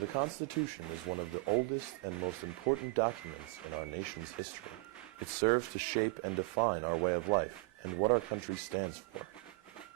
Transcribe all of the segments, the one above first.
The Constitution is one of the oldest and most important documents in our nation's history. It serves to shape and define our way of life and what our country stands for.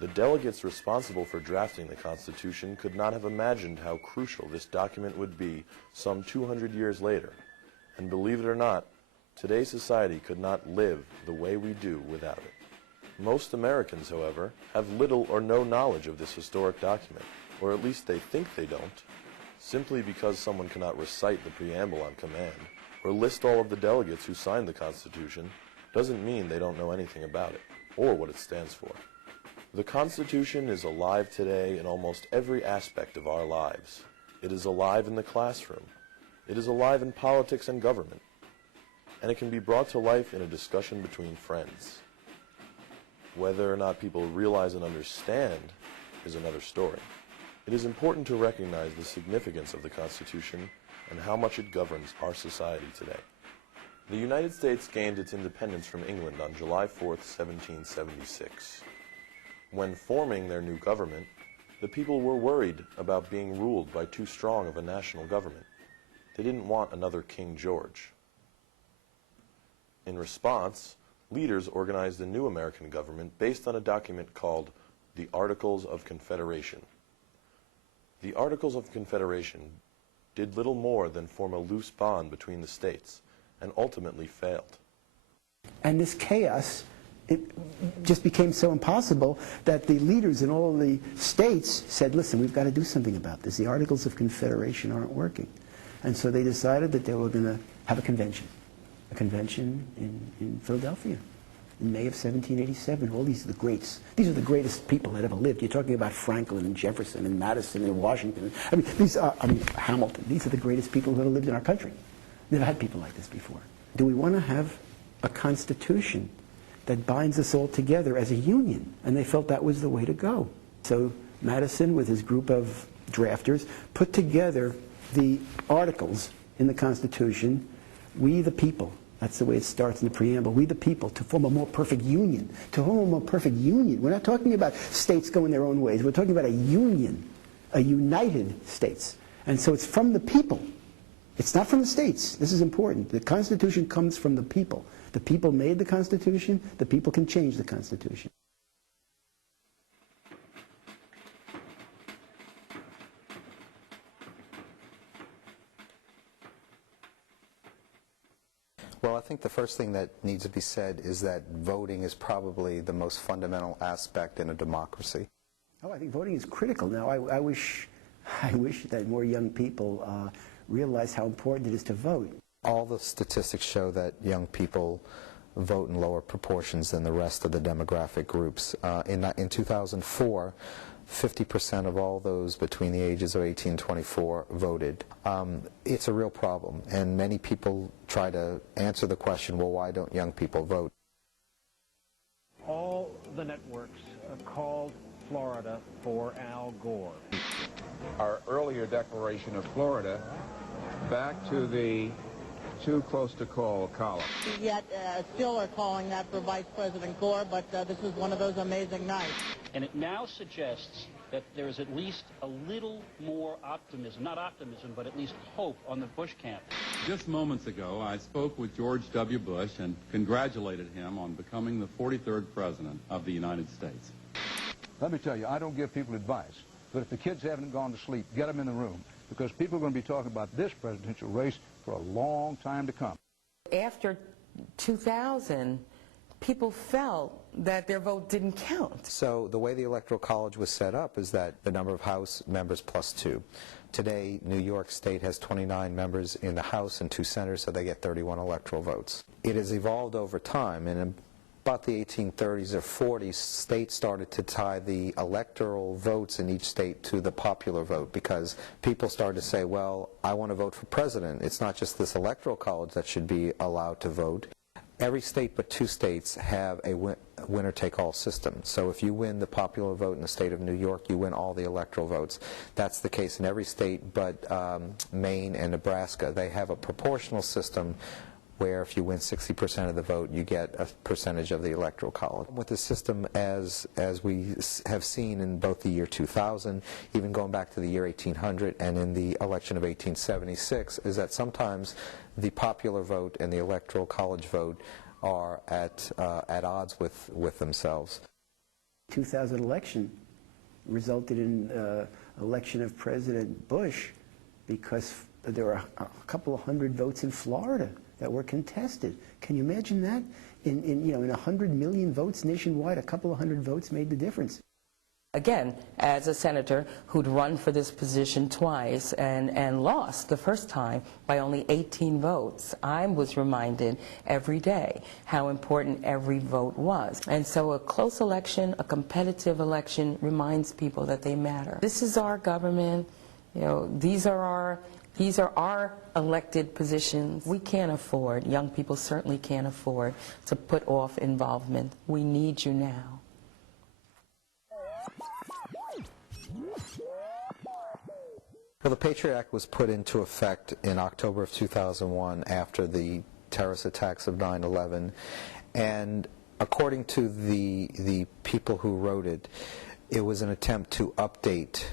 The delegates responsible for drafting the Constitution could not have imagined how crucial this document would be some 200 years later. And believe it or not, today's society could not live the way we do without it. Most Americans, however, have little or no knowledge of this historic document, or at least they think they don't. Simply because someone cannot recite the preamble on command, or list all of the delegates who signed the Constitution, doesn't mean they don't know anything about it, or what it stands for. The Constitution is alive today in almost every aspect of our lives. It is alive in the classroom. It is alive in politics and government. And it can be brought to life in a discussion between friends. Whether or not people realize and understand is another story. It is important to recognize the significance of the Constitution and how much it governs our society today. The United States gained its independence from England on July 4th, 1776. When forming their new government, the people were worried about being ruled by too strong of a national government. They didn't want another King George. In response, leaders organized a new American government based on a document called the Articles of Confederation. The Articles of Confederation did little more than form a loose bond between the states and ultimately failed. And this chaos, it just became so impossible that the leaders in all the states said, listen, we've got to do something about this. The Articles of Confederation aren't working. And so they decided that they were going to have a convention in Philadelphia in May of 1787. All these are the greats. These are the greatest people that ever lived. You're talking about Franklin and Jefferson and Madison and Washington. Hamilton. These are the greatest people who ever lived in our country. Never had people like this before. Do we want to have a constitution that binds us all together as a union? And they felt that was the way to go. So Madison, with his group of drafters, put together the articles in the Constitution, we the people. That's the way it starts in the preamble. We the people, to form a more perfect union. To form a more perfect union. We're not talking about states going their own ways. We're talking about a union, a united states. And so it's from the people. It's not from the states. This is important. The Constitution comes from the people. The people made the Constitution. The people can change the Constitution. Well, I think the first thing that needs to be said is that voting is probably the most fundamental aspect in a democracy. Oh, I think voting is critical. Now, I wish that more young people realize how important it is to vote. All the statistics show that young people vote in lower proportions than the rest of the demographic groups. In 2004, 50% of all those between the ages of 18 and 24 voted. It's a real problem, and many people try to answer the question, well, why don't young people vote? All the networks called Florida for Al Gore. Our earlier declaration of Florida back to the too close to call column. Yet still are calling that for Vice President Gore, but this is one of those amazing nights. And it now suggests that there is at least a little more optimism, not optimism, but at least hope on the Bush camp. Just moments ago, I spoke with George W. Bush and congratulated him on becoming the 43rd President of the United States. Let me tell you, I don't give people advice, but if the kids haven't gone to sleep, get them in the room, because people are going to be talking about this presidential race for a long time to come. After 2000, people felt that their vote didn't count. So the way the Electoral College was set up is that the number of House members plus 2. Today, New York State has 29 members in the House and 2 senators, so they get 31 electoral votes. It has evolved over time, and in about the 1830s or 40s, states started to tie the electoral votes in each state to the popular vote, because people started to say, well, I want to vote for president. It's not just this Electoral College that should be allowed to vote. Every state but 2 states have a winner-take-all system. So if you win the popular vote in the state of New York, you win all the electoral votes. That's the case in every state but Maine and Nebraska. They have a proportional system where if you win 60% of the vote, you get a percentage of the Electoral College. With the system, as we have seen in both the year 2000, even going back to the year 1800, and in the election of 1876, is that sometimes the popular vote and the Electoral College vote are at odds with themselves. 2000 election resulted in election of President Bush because there were a couple of hundred votes in Florida that were contested. Can you imagine that? In 100 million votes nationwide, a couple of hundred votes made the difference. Again, as a senator who'd run for this position twice and lost the first time by only 18 votes, I was reminded every day how important every vote was. And so a close election, a competitive election, reminds people that they matter. This is our government. You know, these are our elected positions. We can't afford, young people certainly can't afford, to put off involvement. We need you now. Well, the Patriot Act was put into effect in October of 2001 after the terrorist attacks of 9/11, and according to the people who wrote it, it was an attempt to update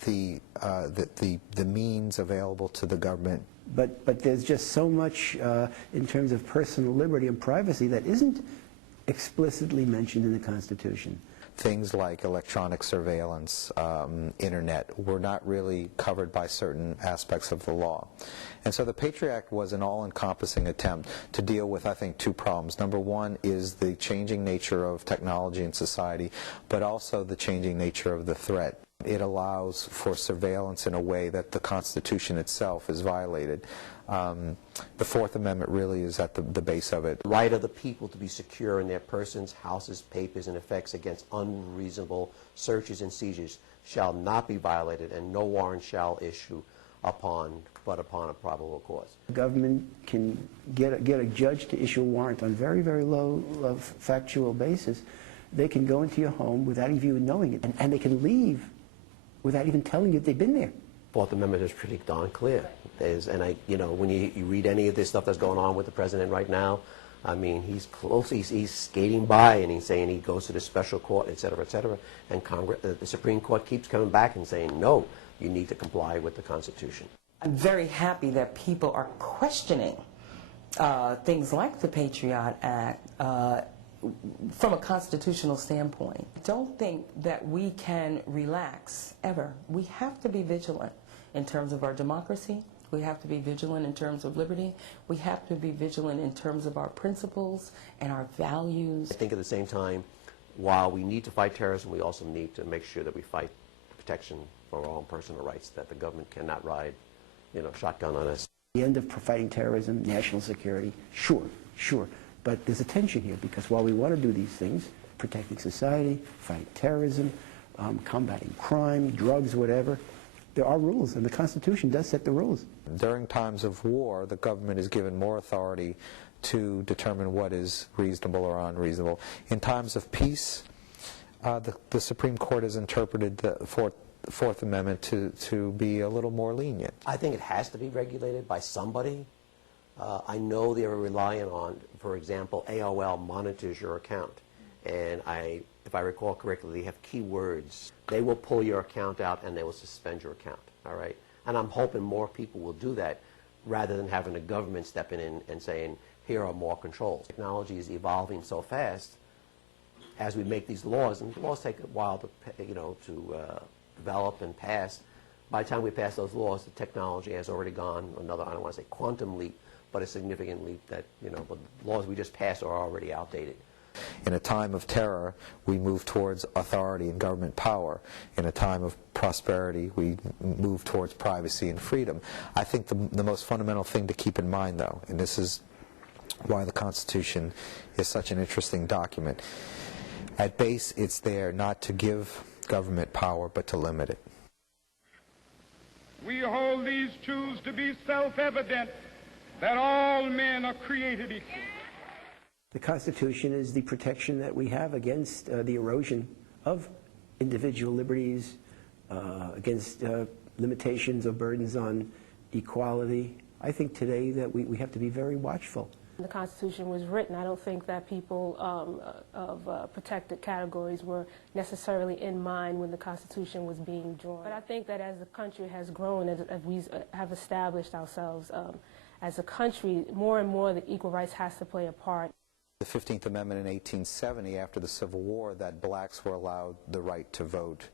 the means available to the government. But there's just so much in terms of personal liberty and privacy that isn't explicitly mentioned in the Constitution. Things like electronic surveillance, internet, were not really covered by certain aspects of the law. And so the Patriot Act was an all-encompassing attempt to deal with, I think, two problems. Number one is the changing nature of technology in society, but also the changing nature of the threat. It allows for surveillance in a way that the Constitution itself is violated. The Fourth Amendment really is at the base of it. The right of the people to be secure in their persons, houses, papers, and effects against unreasonable searches and seizures shall not be violated, and no warrant shall issue but upon a probable cause. The government can get a judge to issue a warrant on very, very low factual basis. They can go into your home without even knowing it, and they can leave without even telling you they've been there. Fourth Amendment is pretty darn clear. When you read any of this stuff that's going on with the president right now, I mean, he's close. He's skating by, and he's saying he goes to the special court, et cetera, et cetera. And the Supreme Court keeps coming back and saying, no, you need to comply with the Constitution. I'm very happy that people are questioning things like the Patriot Act from a constitutional standpoint. I don't think that we can relax, ever. We have to be vigilant in terms of our democracy. We have to be vigilant in terms of liberty. We have to be vigilant in terms of our principles and our values. I think at the same time, while we need to fight terrorism, we also need to make sure that we fight protection for our own personal rights, that the government cannot ride, shotgun on us. The end of fighting terrorism, national security, sure. But there's a tension here, because while we want to do these things, protecting society, fighting terrorism, combating crime, drugs, whatever, there are rules, and the Constitution does set the rules. During times of war, the government is given more authority to determine what is reasonable or unreasonable. In times of peace, the Supreme Court has interpreted the Fourth Amendment to be a little more lenient. I think it has to be regulated by somebody. I know they're relying on, for example, AOL monitors your account. And if I recall correctly, they have keywords. They will pull your account out and they will suspend your account, all right? And I'm hoping more people will do that rather than having the government stepping in and saying, here are more controls. Technology is evolving so fast as we make these laws, and laws take a while to develop and pass. By the time we pass those laws, the technology has already gone another, I don't want to say quantum leap, but a significant leap that, the laws we just passed are already outdated. In a time of terror, we move towards authority and government power. In a time of prosperity, we move towards privacy and freedom. I think the most fundamental thing to keep in mind, though, and this is why the Constitution is such an interesting document, at base, it's there not to give government power, but to limit it. We hold these truths to be self-evident, that all men are created equal. The Constitution is the protection that we have against the erosion of individual liberties, against limitations or burdens on equality, I think today that we have to be very watchful. When the Constitution was written, I don't think that people of protected categories were necessarily in mind when the Constitution was being drawn. But I think that as the country has grown, as we have established ourselves as a country, more and more the equal rights has to play a part. The 15th Amendment in 1870, after the Civil War, that blacks were allowed the right to vote.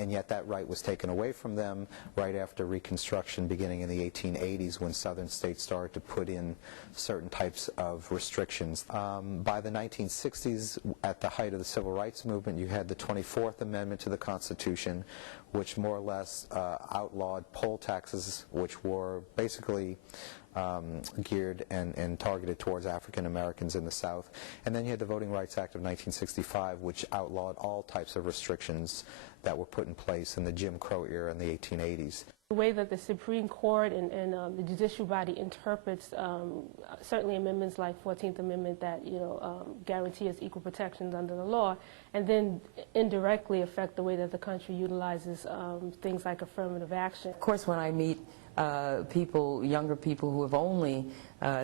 And yet that right was taken away from them right after Reconstruction beginning in the 1880s, when southern states started to put in certain types of restrictions. By the 1960s, at the height of the Civil Rights Movement, you had the 24th Amendment to the Constitution, which more or less outlawed poll taxes, which were basically geared and targeted towards African Americans in the South. And then you had the Voting Rights Act of 1965, which outlawed all types of restrictions that were put in place in the Jim Crow era in the 1880s. The way that the Supreme Court and the judicial body interprets certainly amendments like 14th Amendment that guarantee us equal protections under the law, and then indirectly affect the way that the country utilizes things like affirmative action. Of course, when I meet younger people who have only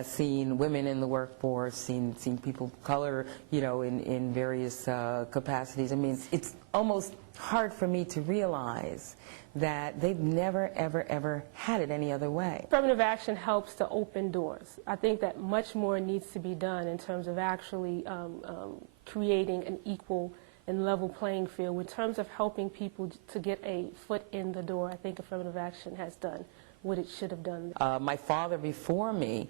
seen women in the workforce, seen people of color, in various capacities, I mean, it's almost hard for me to realize that they've never, ever, ever had it any other way. Affirmative action helps to open doors. I think that much more needs to be done in terms of actually creating an equal and level playing field. In terms of helping people to get a foot in the door, I think affirmative action has done what it should have done. My father before me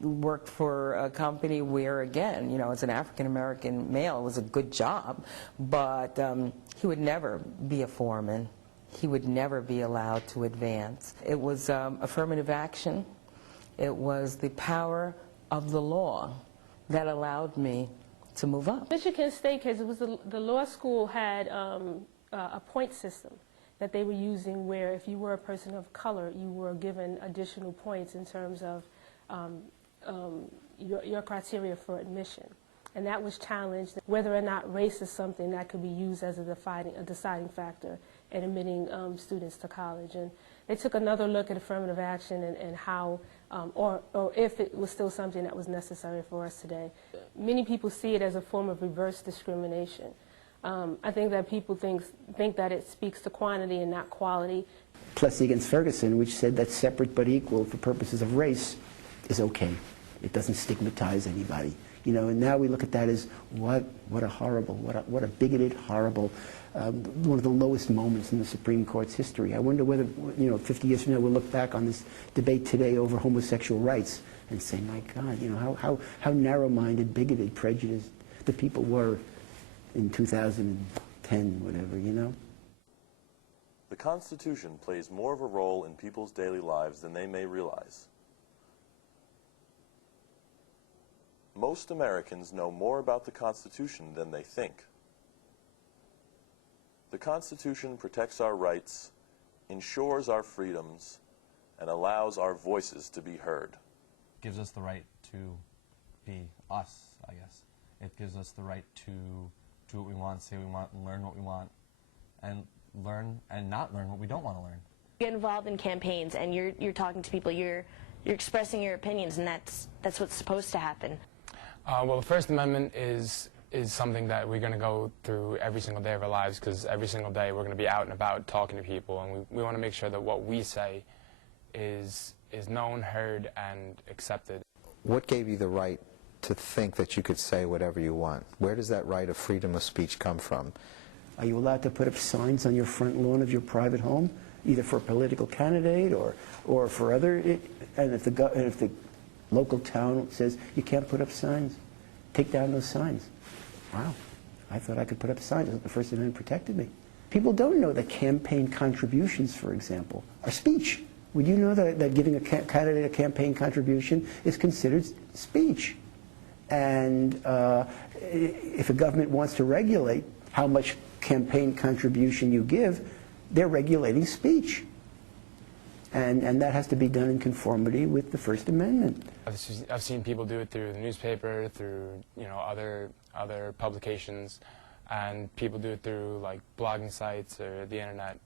worked for a company where, again, as an African-American male, it was a good job, but he would never be a foreman. He would never be allowed to advance. It was affirmative action. It was the power of the law that allowed me to move up. Michigan State case, it was the law school had a point system that they were using where if you were a person of color, you were given additional points in terms of your criteria for admission. And that was challenged, whether or not race is something that could be used as a deciding factor in admitting students to college. And they took another look at affirmative action and how, or if it was still something that was necessary for us today. Many people see it as a form of reverse discrimination. I think that people think that it speaks to quantity and not quality. Plessy against Ferguson, which said that separate but equal for purposes of race is okay. It doesn't stigmatize anybody. And now we look at that as what a horrible, what a bigoted, horrible, one of the lowest moments in the Supreme Court's history. I wonder whether, 50 years from now we'll look back on this debate today over homosexual rights and say, my God, how narrow-minded, bigoted, prejudiced the people were in 2010, whatever, The Constitution plays more of a role in people's daily lives than they may realize. Most Americans know more about the Constitution than they think. The Constitution protects our rights, ensures our freedoms, and allows our voices to be heard. It gives us the right to be us, I guess. It gives us the right to do what we want, say what we want, and learn what we want, and learn and not learn what we don't want to learn. You get involved in campaigns and you're talking to people, you're expressing your opinions, and that's what's supposed to happen. Well, the First Amendment is something that we're going to go through every single day of our lives, because every single day we're going to be out and about talking to people, and we want to make sure that what we say is known, heard, and accepted. What gave you the right to think that you could say whatever you want? Where does that right of freedom of speech come from? Are you allowed to put up signs on your front lawn of your private home, either for a political candidate or for other? And if the local town says you can't put up signs, take down those signs. Wow, I thought I could put up signs. I thought the First Amendment protected me. People don't know that campaign contributions, for example, are speech. Would you know that giving a candidate a campaign contribution is considered speech? And if a government wants to regulate how much campaign contribution you give, they're regulating speech. And that has to be done in conformity with the First Amendment. I've seen people do it through the newspaper, through other publications, and people do it through like blogging sites or the internet.